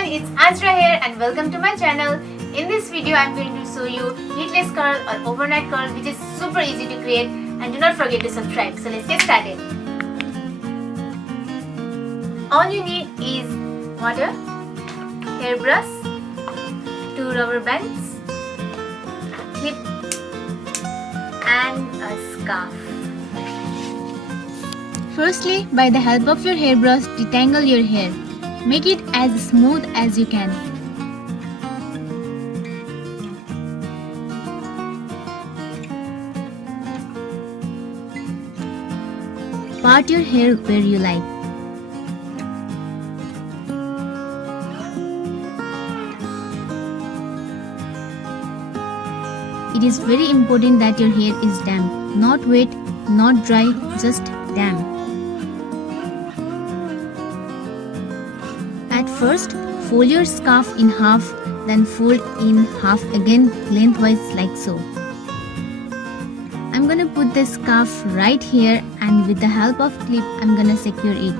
everyone, it's Azra here and welcome to my channel. In this video, I'm going to show you heatless curl or overnight curl, which is super easy to create, and do not forget to subscribe. So let's get started. All you need is water, hairbrush, 2 rubber bands, clip and a scarf. Firstly, by the help of your hairbrush, detangle your hair. Make it as smooth as you can. Part your hair where you like. It is very important that your hair is damp, not wet, not dry, just damp. At first, fold your scarf in half, then fold in half again lengthwise like so. I'm gonna put the scarf right here, and with the help of clip, I'm gonna secure it.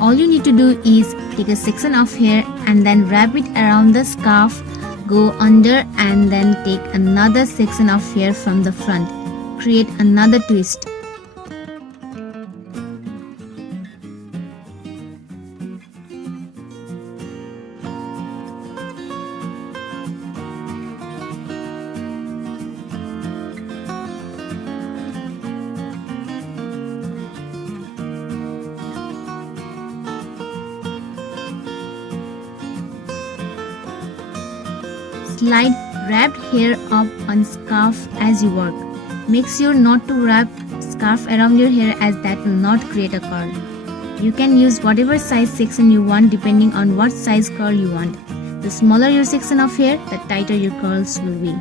All you need to do is take a section of hair and then wrap it around the scarf, go under and then take another section of hair from the front. Create another twist. Slide wrapped hair up on scarf as you work. Make sure not to wrap scarf around your hair, as that will not create a curl. You can use whatever size section you want depending on what size curl you want. The smaller your section of hair, the tighter your curls will be.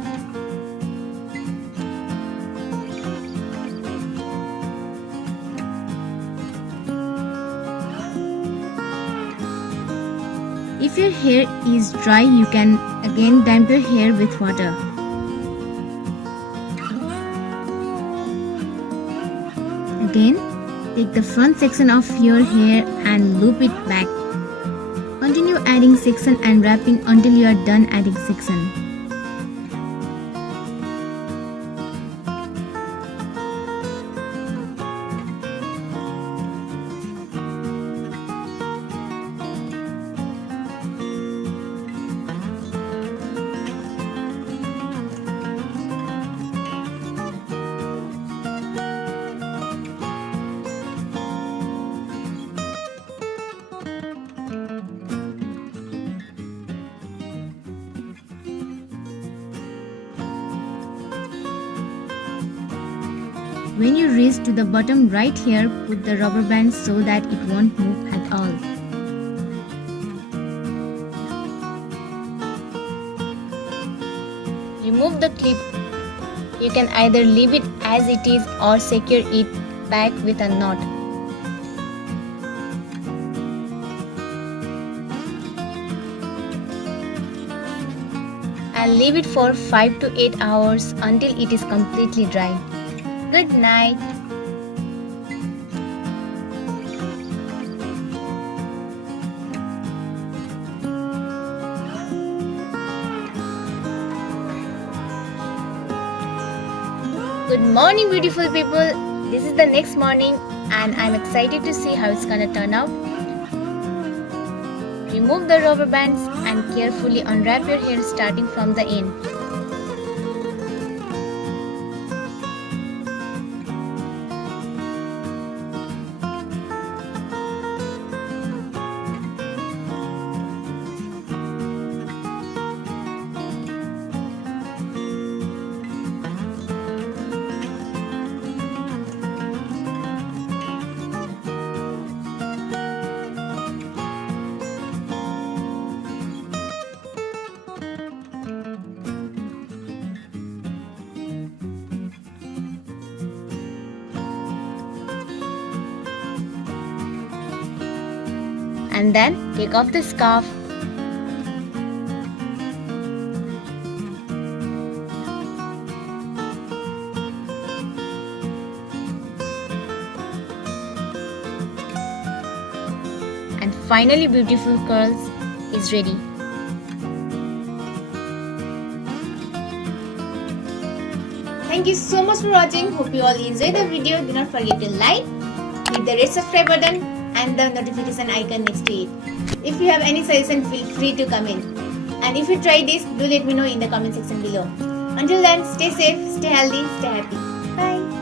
If your hair is dry, you can again damp your hair with water. Again, take the front section of your hair and loop it back. Continue adding section and wrapping until you are done adding section. When you reach to the bottom right here, put the rubber band so that it won't move at all. Remove the clip. You can either leave it as it is or secure it back with a knot. And leave it for 5 to 8 hours until it is completely dry. Good night. Good morning, beautiful people. This is the next morning and I'm excited to see how it's gonna turn out. Remove the rubber bands and carefully unwrap your hair starting from the end. and then take off the scarf. and finally beautiful curls is ready. Thank you so much for watching. Hope you all enjoyed the video. Do not forget to like, hit the red subscribe button and the notification icon next to it. If you have any suggestion, feel free to comment. And if you try this, do let me know in the comment section below. Until then, stay safe, stay healthy, stay happy. Bye.